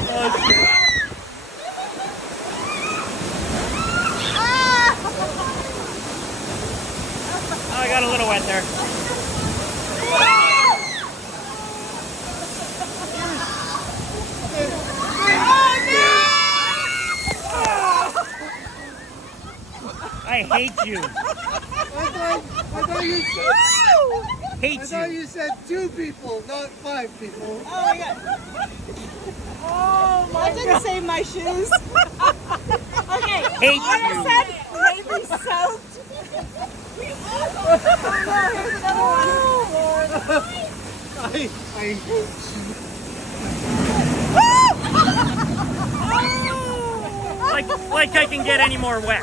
Oh, shit. Oh, I got a little wet there. I hate you. I thought you said, Hate I thought you. you said 2 people, not 5 people. Oh my god. Oh my god. I didn't save my shoes. Okay. Hate I you. said maybe soaked. Oh no, here's another one. I hate you. Like I can get any more wet.